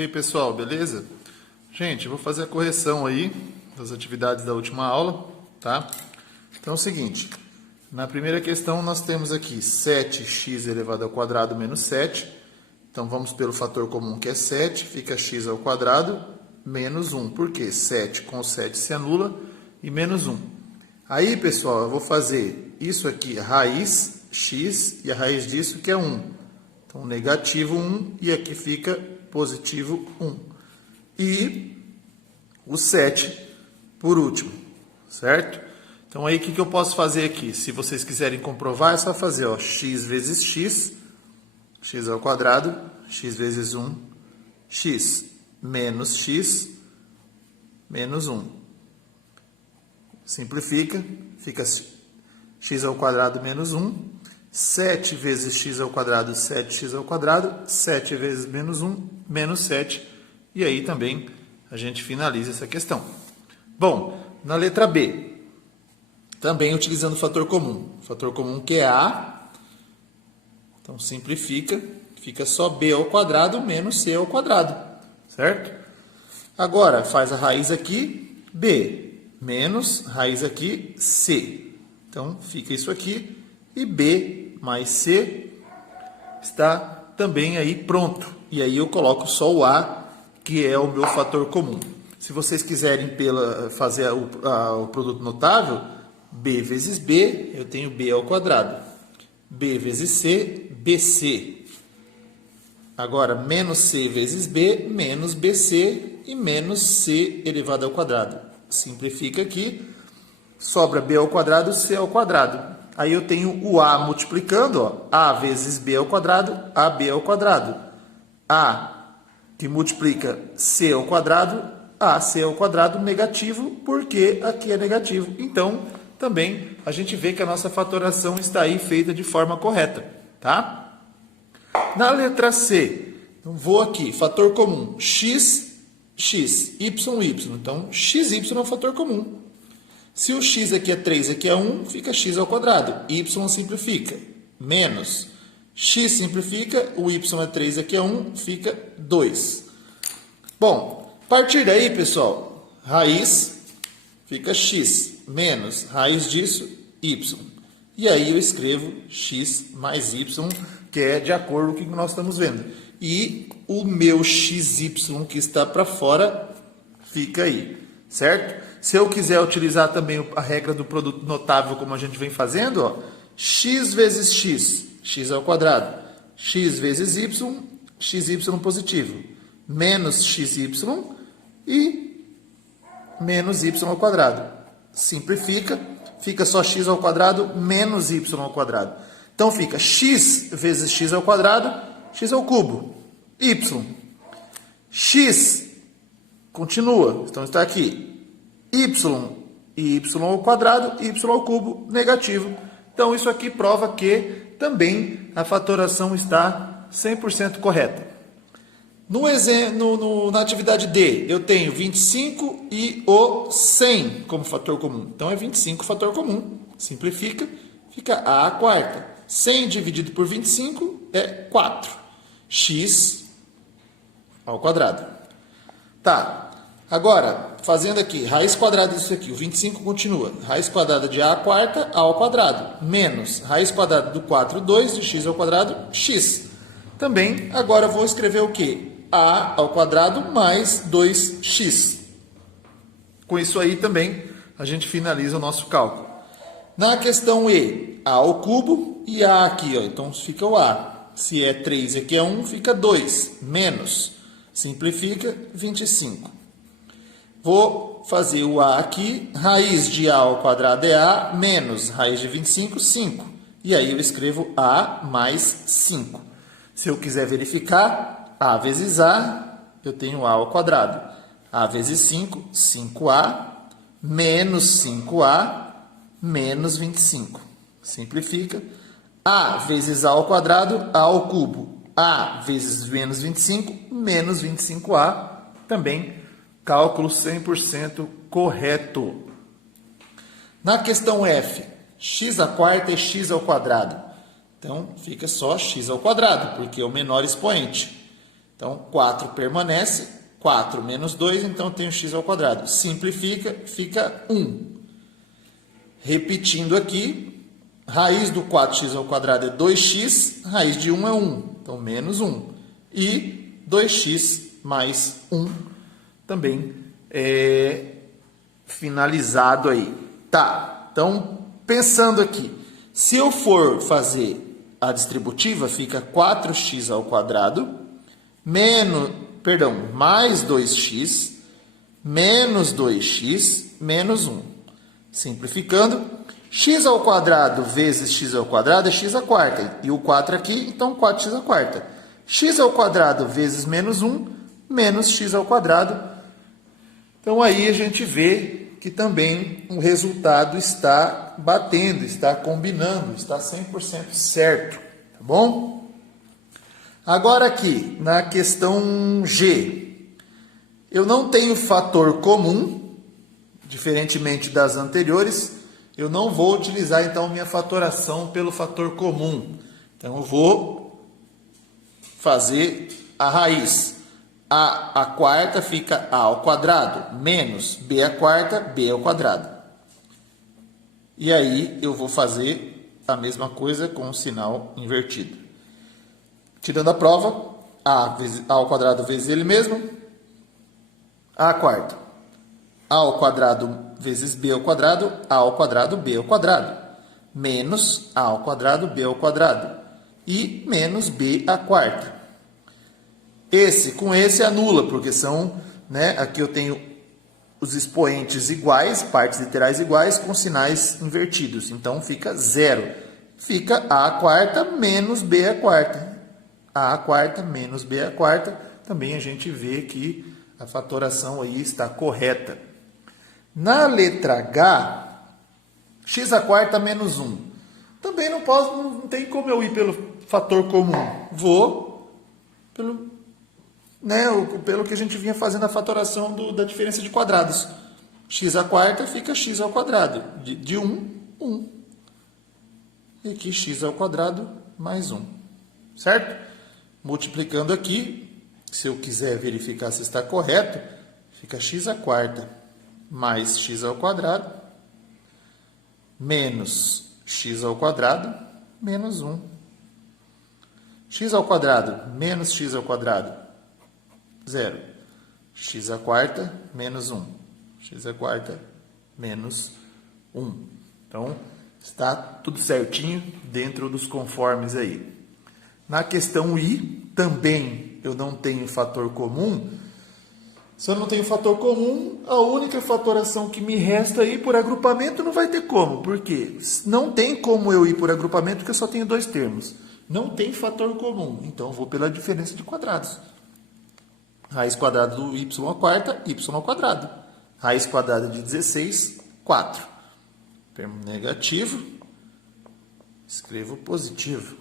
E aí, pessoal, beleza? Gente, eu vou fazer a correção aí das atividades da última aula, tá? Então é o seguinte, na primeira questão nós temos aqui 7x elevado ao quadrado menos 7. Então vamos pelo fator comum que é 7, fica x ao quadrado menos 1. Por quê? 7 com 7 se anula e menos 1. Aí, pessoal, eu vou fazer isso aqui, raiz x, e a raiz disso que é 1. Então, negativo 1 e aqui fica positivo 1. E o 7 por último, certo? Então, aí o que eu posso fazer aqui? Se vocês quiserem comprovar, é só fazer ó, x vezes x ao quadrado, x vezes 1, x menos 1. Simplifica, fica x ao quadrado menos 1. 7 vezes x ao quadrado, 7x ao quadrado. 7 vezes menos 1, menos 7. E aí também a gente finaliza essa questão. Bom, na letra B, também utilizando o fator comum. O fator comum que é A. Então simplifica, fica só b ao quadrado menos c ao quadrado, certo? Agora faz a raiz aqui, b, menos raiz aqui, c. Então fica isso aqui e b mais c está também aí pronto. E aí eu coloco só o a, que é o meu fator comum. Se vocês quiserem fazer o produto notável, b vezes b, eu tenho b ao quadrado. b vezes c, bc. Agora, menos c vezes b, menos bc e menos c elevado ao quadrado. Simplifica aqui, sobra b ao quadrado, c ao quadrado. Aí eu tenho o a multiplicando, ó, a vezes b ao quadrado, ab ao quadrado. A que multiplica c ao quadrado, ac ao quadrado negativo, porque aqui é negativo. Então, também a gente vê que a nossa fatoração está aí feita de forma correta, tá? Na letra C, eu vou aqui, fator comum, x, y. Então, xy é o fator comum. Se o x aqui é 3, aqui é 1, fica x ao quadrado. Y simplifica, menos. X simplifica, o y é 3, aqui é 1, fica 2. Bom, a partir daí, pessoal, raiz fica x menos raiz disso, y. E aí eu escrevo x mais y, que é de acordo com o que nós estamos vendo. E o meu xy que está para fora fica aí, certo? Se eu quiser utilizar também a regra do produto notável, como a gente vem fazendo, ó, x vezes x ao quadrado, x vezes y, xy positivo, menos xy e menos y ao quadrado. Simplifica, fica só x ao quadrado menos y ao quadrado. Então fica x vezes x ao quadrado, x ao cubo, y. X continua, então está aqui, y e y ao quadrado, y ao cubo, negativo. Então isso aqui prova que também a fatoração está 100% correta. Na atividade D, eu tenho 25 e o 100 como fator comum. Então, é 25 fator comum. Simplifica, fica a quarta. 100 dividido por 25 é 4. X ao quadrado. Tá. Agora, fazendo aqui, raiz quadrada disso aqui. O 25 continua. Raiz quadrada de a quarta, a ao quadrado. Menos raiz quadrada do 4, 2 de x ao quadrado, x. Também, agora eu vou escrever o quê? A ao quadrado mais 2x. Com isso aí também a gente finaliza o nosso cálculo. Na questão E, A ao cubo e A aqui, ó. Então fica o A. Se é 3 aqui é 1, fica 2. Menos. Simplifica, 25. Vou fazer o A aqui. Raiz de A ao quadrado é A, menos raiz de 25, 5. E aí eu escrevo A mais 5. Se eu quiser verificar, a vezes A, eu tenho A ao quadrado. A vezes 5, 5A, menos 5A, menos 25. Simplifica. A vezes A ao quadrado, A ao cubo. A vezes menos 25, menos 25A. Também cálculo 100% correto. Na questão F, x à quarta é x ao quadrado. Então, fica só x ao quadrado, porque é o menor expoente. Então, 4 permanece, 4 menos 2, então eu tenho x ao quadrado. Simplifica, fica 1. Repetindo aqui, raiz do 4x ao quadrado é 2x, raiz de 1 é 1, então menos 1. E 2x mais 1 também é finalizado aí. Tá, então pensando aqui, se eu for fazer a distributiva, fica 4x ao quadrado mais 2x menos 2x menos 1. Simplificando, x ao quadrado vezes x ao quadrado é x à quarta. E o 4 aqui, então 4x à quarta. X ao quadrado vezes menos 1, menos x ao quadrado. Então aí a gente vê que também o resultado está batendo, está combinando, está 100% certo. Tá bom? Agora aqui, na questão G, eu não tenho fator comum, diferentemente das anteriores, eu não vou utilizar então minha fatoração pelo fator comum. Então eu vou fazer a raiz. A quarta fica a ao quadrado, menos b à quarta, b ao quadrado. E aí eu vou fazer a mesma coisa com o sinal invertido. Tirando a prova, a ao quadrado vezes ele mesmo, a quarta. A ao quadrado vezes b ao quadrado, a ao quadrado, b ao quadrado. Menos a ao quadrado, b ao quadrado. E menos b à quarta. Esse com esse anula, porque são, né, aqui eu tenho os expoentes iguais, partes literais iguais, com sinais invertidos. Então fica 0. Fica a à quarta menos b à quarta. A à quarta menos b à quarta. Também a gente vê que a fatoração aí está correta. Na letra H, x à quarta menos 1. Também não tem como eu ir pelo fator comum. Vou pelo que a gente vinha fazendo a fatoração da diferença de quadrados. X à quarta fica x ao quadrado. De 1, 1. E aqui x ao quadrado mais 1. Certo? Multiplicando aqui, se eu quiser verificar se está correto, fica x à quarta mais x ao quadrado menos x ao quadrado menos 1. X ao quadrado menos x ao quadrado, 0. X à quarta menos 1. X à quarta menos 1. Então, está tudo certinho dentro dos conformes aí. Na questão I, também eu não tenho fator comum. Se eu não tenho fator comum, a única fatoração que me resta aí por agrupamento não vai ter como. Por quê? Não tem como eu ir por agrupamento porque eu só tenho dois termos. Não tem fator comum, então eu vou pela diferença de quadrados. Raiz quadrada do y à quarta, y ao quadrado. Raiz quadrada de 16, 4. Termo negativo, escrevo positivo.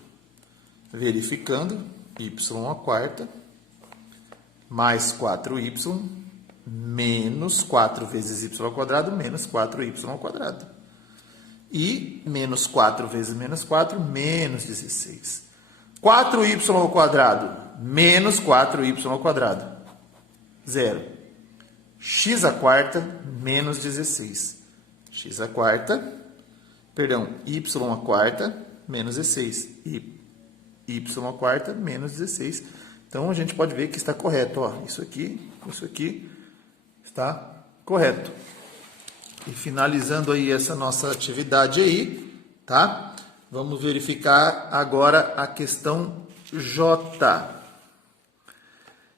Verificando, y à quarta, mais 4y, menos 4 vezes y ao quadrado, menos 4y ao quadrado. E menos 4 vezes menos 4, menos 16. 4y ao quadrado, menos 4y ao quadrado. 0. X à quarta, menos 16. X à quarta, y à quarta, menos 16. E y à quarta, menos 16. Então, a gente pode ver que está correto. Ó, isso aqui está correto. E finalizando aí essa nossa atividade aí, tá? Vamos verificar agora a questão J.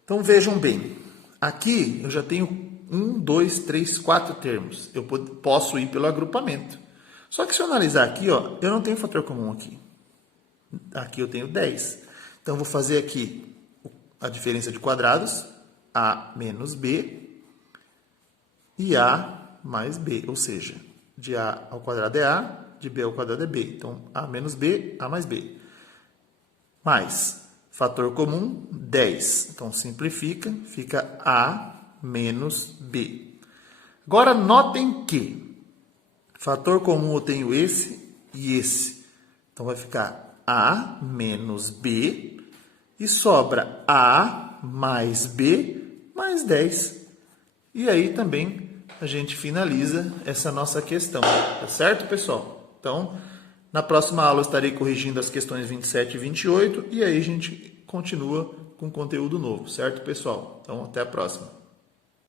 Então, vejam bem. Aqui eu já tenho 1, 2, 3, 4 termos. Eu posso ir pelo agrupamento. Só que se eu analisar aqui, ó, eu não tenho fator comum aqui. Aqui eu tenho 10. Então, eu vou fazer aqui a diferença de quadrados, A menos B, e A mais B, ou seja, de A ao quadrado é A, de B ao quadrado é B. Então, A menos B, A mais B. Mais, fator comum, 10. Então, simplifica, fica A menos B. Agora, notem que fator comum eu tenho esse e esse. Então, vai ficar A menos B e sobra A mais B mais 10. E aí também a gente finaliza essa nossa questão, tá certo, pessoal? Então, na próxima aula eu estarei corrigindo as questões 27 e 28 e aí a gente continua com conteúdo novo, certo, pessoal? Então, até a próxima.